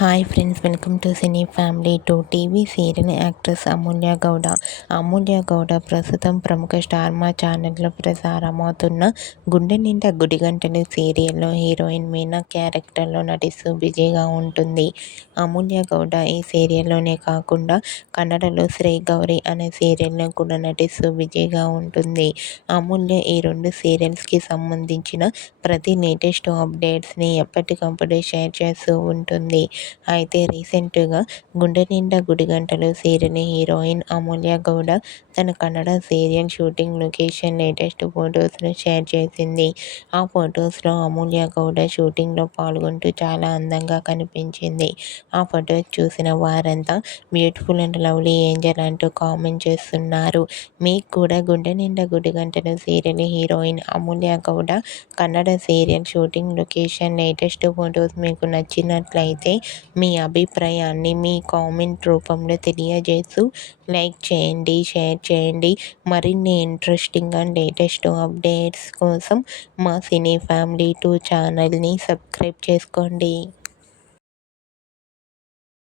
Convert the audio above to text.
Hi friends, welcome to cine family. TV serial actress Amulya Gowda. Amulya Gowda ప్రస్తుతం ప్రముఖ star మా ఛానల్లో ప్రసారమవుతున్న గుండె నిండా గుడిగంటలు సీరియల్లో హీరోయిన్ మీనా క్యారెక్టర్లో నటిస్తూ బిజీగా ఉంటుంది. అమూల్య గౌడ ఈ సీరియల్లోనే కాకుండా కన్నడలో శ్రీ గౌరి అనే సీరియల్లో కూడా నటిస్తూ బిజీగా ఉంటుంది. అమూల్య ఈ రెండు సీరియల్స్కి సంబంధించిన ప్రతి లేటెస్ట్ అప్డేట్స్ని ఎప్పటికప్పుడు షేర్ చేస్తూ ఉంటుంది. అయితే రీసెంట్గా గుండె నిండా గుడిగంటలు సీరియల్ హీరోయిన్ అమూల్య గౌడ తన Kannada serial shooting location latest ఫొటోస్ను షేర్ చేసింది. ఆ ఫొటోస్లో అమూల్య గౌడ షూటింగ్లో పాల్గొంటూ చాలా అందంగా కనిపించింది. ఆ ఫొటోస్ చూసిన వారంతా బ్యూటిఫుల్ అండ్ లవ్లీ ఏంజల్ అంటూ కామెంట్ చేస్తున్నారు. మీకు కూడా Gunde Ninda Gudigantalu serial heroine Amulya Gowda Kannada serial shooting location latest photos మీకు నచ్చినట్లయితే మీ అభిప్రాయాన్ని మీ కామెంట్ రూపంలో తెలియజేస్తూ లైక్ చేయండి, షేర్ చేయండి. మరిన్ని ఇంట్రెస్టింగ్ అండ్ లేటెస్ట్ అప్డేట్స్ కోసం మా సినీ ఫ్యామిలీ 2 ఛానల్ని సబ్స్క్రైబ్ చేసుకోండి.